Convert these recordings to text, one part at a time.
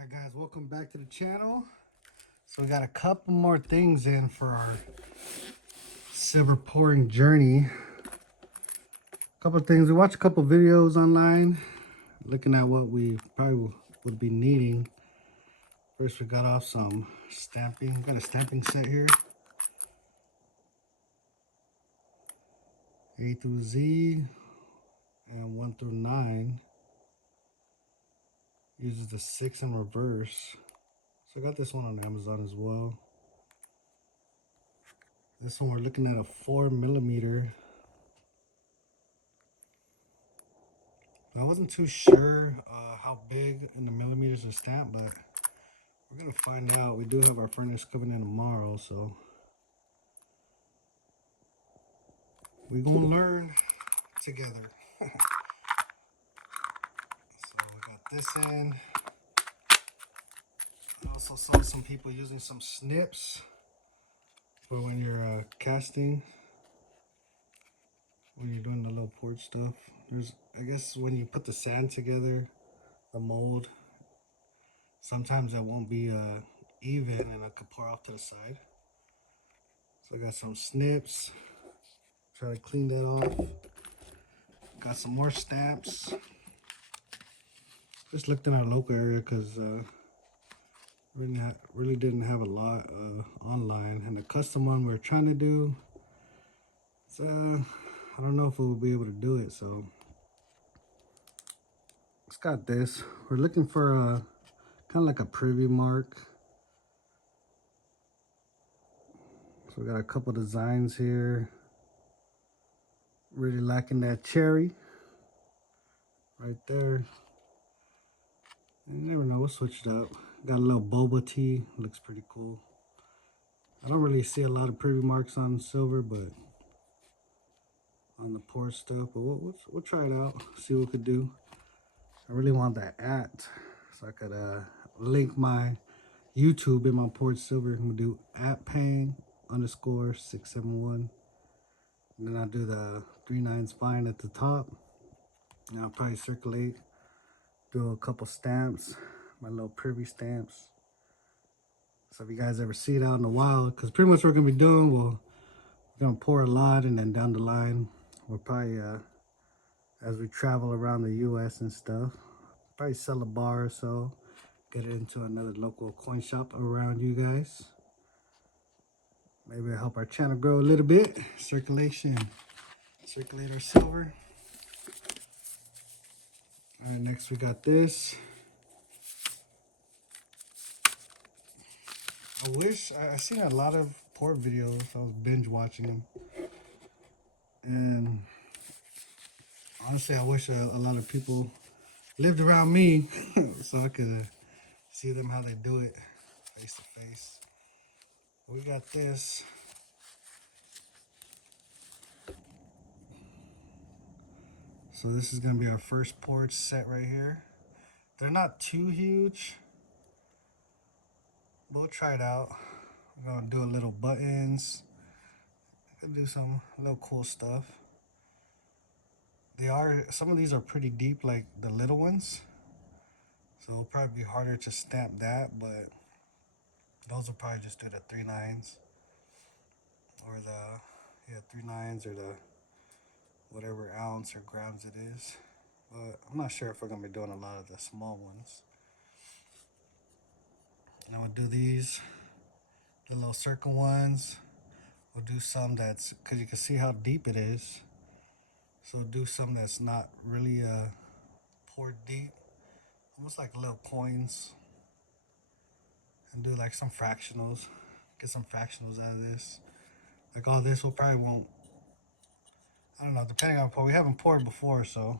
Alright guys, welcome back to the channel. So we got a couple more things in for our silver pouring journey. A couple of things. We watched a couple videos online looking at what we probably would be needing. First we got off some stamping. Got a stamping set here. A through Z and 1 through 9. Uses the 6 in reverse. So I got this one on Amazon as well. This one we're looking at a 4mm. I wasn't too sure how big in the millimeters are stamped, but we're gonna find out. We do have our furnace coming in tomorrow, so we're gonna learn together. So we got this in. I also saw some people using some snips for when you're casting, when you're doing the little porch stuff. There's, I guess, when you put the sand together, the mold, sometimes that won't be even, and it could pour off to the side. So I got some snips. Try to clean that off. Got some more stamps. Just looked in our local area because really didn't have a lot online. And the custom one we're trying to do, so I don't know if we'll be able to do it. So it's got this. We're looking for a kind of like a preview mark. So we got a couple designs here. Really liking that cherry right there. You never know, we'll switch it up. Got a little boba tea, looks pretty cool. I don't really see a lot of preview marks on silver, but on the porch stuff, but we'll try it out, see what we could do. I really want that @ so I could link my YouTube in my porch silver. I'm gonna do @pang_671, and then I'll do the 3/9 spine at the top, and I'll probably circulate, do a couple stamps, my little privy stamps. So if you guys ever see it out in the wild, because pretty much what we're gonna be doing, we're gonna pour a lot, and then down the line we'll probably as we travel around the US and stuff, probably sell a bar or so, get it into another local coin shop around you guys. Maybe help our channel grow a little bit. Circulate our silver. All right, next we got this. I wish I seen a lot of pour videos. I was binge watching them, and honestly, I wish a lot of people lived around me so I could see them how they do it face to face. We got this. So this is gonna be our first porch set right here. They're not too huge. We'll try it out. We're gonna do a little buttons. Gonna do some little cool stuff. Some of these are pretty deep, like the little ones. So it'll probably be harder to stamp that, but those will probably just do the 3/9s. Or the 3/9s, or the whatever ounce or grams it is. But I'm not sure if we're gonna be doing a lot of the small ones. And I'm gonna do these, the little circle ones. We'll do some that's, because you can see how deep it is. So we'll do some that's not really poured deep, almost like little coins. And do like some fractionals, get some fractionals out of this. Like all this will probably won't, I don't know, depending on pour. We haven't poured before, so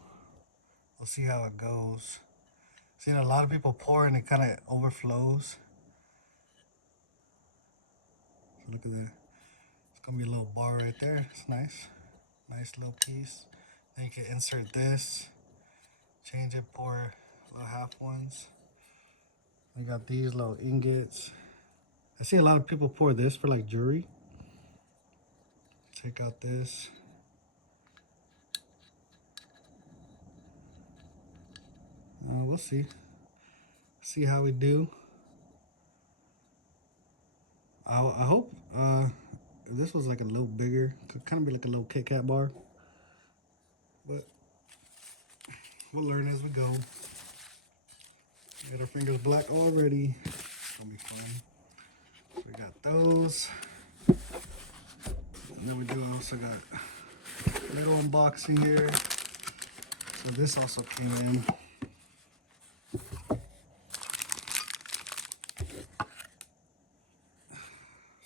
we'll see how it goes. Seeing a lot of people pour and it kind of overflows. So look at that. It's gonna be a little bar right there. It's nice. Nice little piece. Then you can insert this, change it, pour little half ones. I got these little ingots. I see a lot of people pour this for like jewelry. Take out this. We'll see. see how we do. I hope this was like a little bigger. Could kind of be like a little Kit Kat bar. But we'll learn as we go. Get our fingers black already. It's gonna be fun. So we got those. And then we do also got a little unboxing here. So this also came in.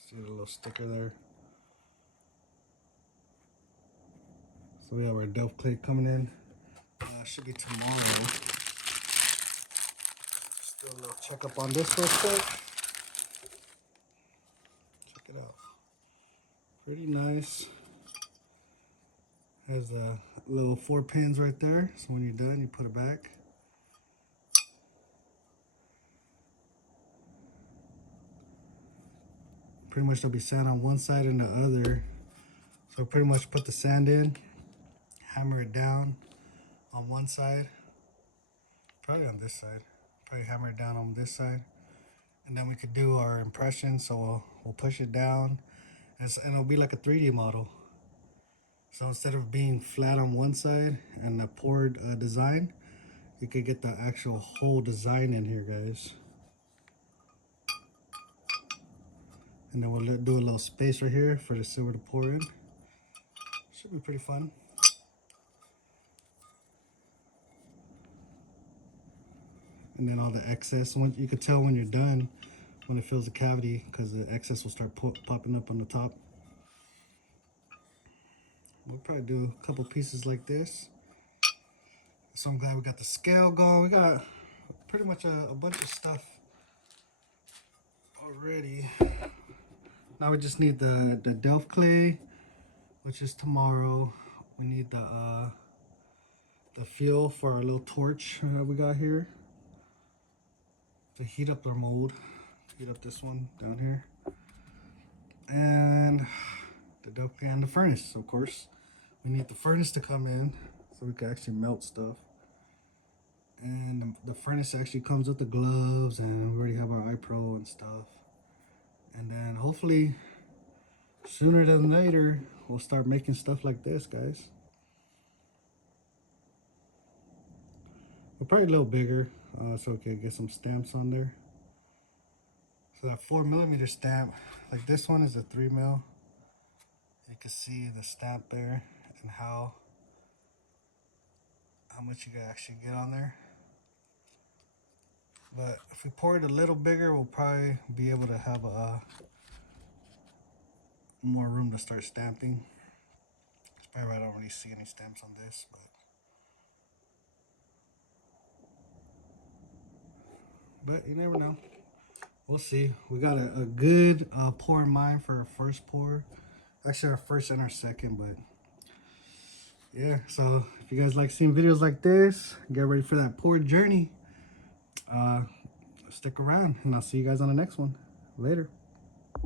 See the little sticker there. So we have our Delft clay coming in. Should be tomorrow. Just do a little checkup on this real quick. Check it out. Pretty nice. Has a little 4 pins right there. So when you're done, you put it back. Pretty much there'll be sand on one side and the other. So pretty much put the sand in, hammer it down on one side, probably on this side, probably hammer it down on this side. And then we could do our impression. So we'll push it down and it'll be like a 3D model. So instead of being flat on one side and a poured design, you could get the actual whole design in here, guys. And then we'll do a little space right here for the silver to pour in. Should be pretty fun. And then all the excess, you can tell when you're done when it fills the cavity, because the excess will start popping up on the top. We'll probably do a couple pieces like this. So I'm glad we got the scale going. We got pretty much a bunch of stuff already. Now we just need the Delft clay, which is tomorrow. We need the fuel for our little torch that we got here to heat up our mold. Heat up this one down here. And the Delft clay and the furnace, of course. We need the furnace to come in so we can actually melt stuff. And the furnace actually comes with the gloves, and we already have our iPro and stuff. And then hopefully sooner than later we'll start making stuff like this, guys. But probably a little bigger, so we can get some stamps on there. So that 4mm stamp, like this one is a 3mm. You can see the stamp there and how much you can actually get on there. But if we pour it a little bigger, we'll probably be able to have more room to start stamping. It's probably why I don't really see any stamps on this, but you never know. We'll see. We got a good pour in mind for our first pour. Actually, our first and our second, but yeah. So if you guys like seeing videos like this, get ready for that pour journey. Stick around, and I'll see you guys on the next one. Later.